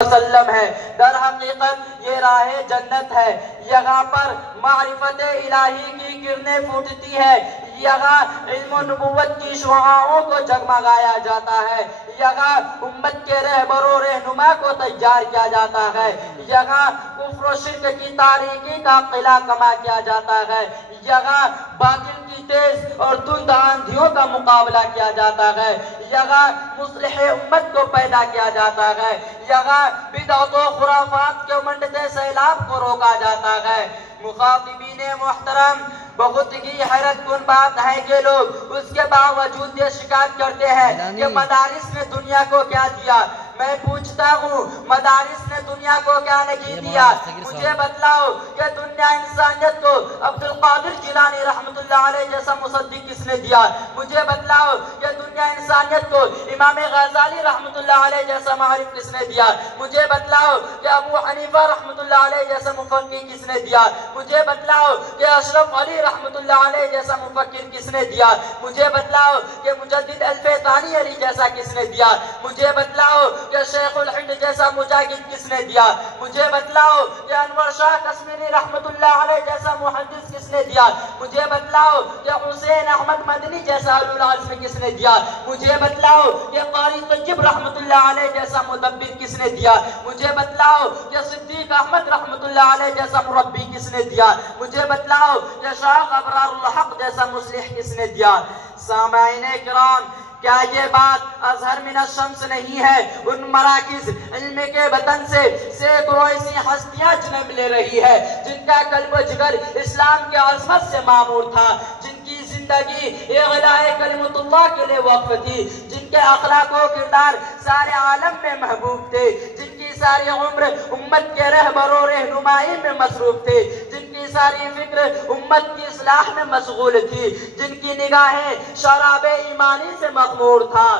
وسلم ہے۔ در حقیقت یہ راہ جنت ہے، یہاں پر معرفت الہی کی کرنیں پھوٹتی ہے، یہاں علم و نبوت کی شعاعوں کو جگمگایا جاتا ہے، یہاں امت کے رہبر و رہنما کو تیار کیا جاتا ہے، یہاں کفر و شرک کی تاریکی کا قلعہ کما کیا جاتا ہے، یہاں باطل کی تیز اور تند آندھیوں کا مقابلہ کیا جاتا ہے، یہاں مصلح امت کو پیدا کیا جاتا ہے، یہاں بدعت و خرافات کے منڈتے سیلاب کو روکا جاتا ہے۔ مخاطبین محترم، بہت ہی حیرت کن بات ہے کہ لوگ اس کے باوجود یہ شکایت کرتے ہیں کہ مدارس نے دنیا کو کیا دیا۔ میں پوچھتا ہوں، مدارس نے دنیا کو کیا نہیں دیا؟ مجھے بتلاؤ کہ دنیا انسانیت کو عبد القادر جیلانی رحمت اللہ علیہ جیسا مصدق کس نے دیا؟ مجھے بتلاؤ کہ دنیا انسانیت کو امام غزالی رحمت اللہ علیہ جیسا معرف کس نے دیا؟ مجھے بتلاؤ کہ ابو حنیفہ رحمت اللہ علیہ جیسا مفکر کس نے دیا؟ مجھے بتلاؤ کہ اشرف علی رحمت اللہ علیہ جیسا مفکر کس نے دیا؟ مجھے بتلاؤ کہ مجدد الفیضانی علی جیسا کس نے دیا؟ مجھے بتلاؤ کہ شیخ الہند جیسا مجاہد کس نے دیا؟ مجھے بتلاؤ کہ انور شاہ کشمیری رحمت اللہ علیہ جیسا محدث کس نے دیا؟ مجھے بتلاؤ کہ حسین احمد مدنی جیسا اولو العزم کس نے دیا؟ مجھے بتلاؤ کہ قاری طیب رحمت اللہ علیہ جیسا مدبر کس نے دیا؟ مجھے بتلاؤ کہ صدیق احمد رحمت اللہ علیہ جیسا مربی کس نے دیا؟ مجھے بتلاؤ کہ شاہ ابرار الحق جیسا مصلح کس نے دیا؟ سامعین کرام، کیا یہ بات ازہر من الشمس نہیں ہے؟ ان مراکز علم کے وطن سے سینکڑوں ایسی ہستیاں جنم لے رہی ہے جن کا قلب و جگر اسلام کے عظمت سے معمور تھا، جن کی زندگی اعلاء کلمت اللہ کے لئے وقف تھی، جن کے اخلاق و کردار سارے عالم میں محبوب تھے، جن کی ساری عمر امت کے رہبر و رہنمائی میں مصروف تھے، جن کی ساری فکر امت کی اصلاح میں مشغول تھی، جن کی نگاہیں شراب ایمانی سے مغمور تھا۔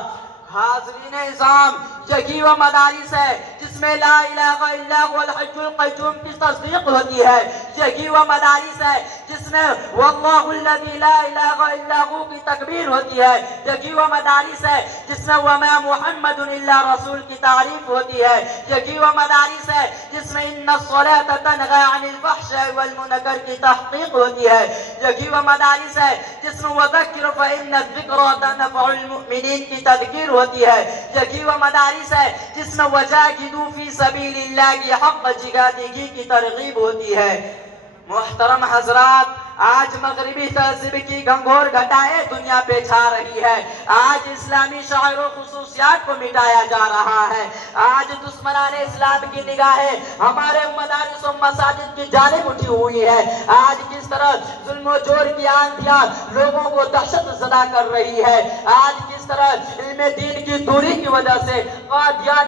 حاضرین اعظام، یہی وہ مدارس ہے جس میں لا الہ الا هو الحی القیوم کی تصدیق ہوتی ہے، یہی وہ مدارس ہے جس میں واللہ الذی لا الہ الا هو کی تکبیر ہوتی ہے، یہی وہ مدارس ہے جس میں وما محمد الا رسول کی تعریف ہوتی ہے، یہی وہ مدارس ہے جس میں ان الصلاۃ تنہی عن الفحشاء والمنکر کی تحقیق ہوتی ہے، یہی وہ مدارس ہے جس میں وذکر فإن الذکر تنفع المؤمنین کی تذکیر ہوتی ہے، یہی وہ مدارس ہے جس میں وجاہدوا فی سبیل اللہ کی حق جہادی کی ترغیب ہوتی ہے۔ محترم حضرات، آج مغربی تہذیب کی گھنگور گھٹائیں دنیا پہ چھا رہی ہے، آج اسلامی شعائر و خصوصیات کو مٹایا جا رہا ہے، آج دشمنان اسلام کی نگاہیں ہمارے مدارس و مساجد کی جانب اٹھی ہوئی ہے، آج کس طرح ظلم و جور کی آندھیاں لوگوں کو دہشت زدہ کر رہی ہے، آج کس طرح علم دین کی دوری کی وجہ سے قادیان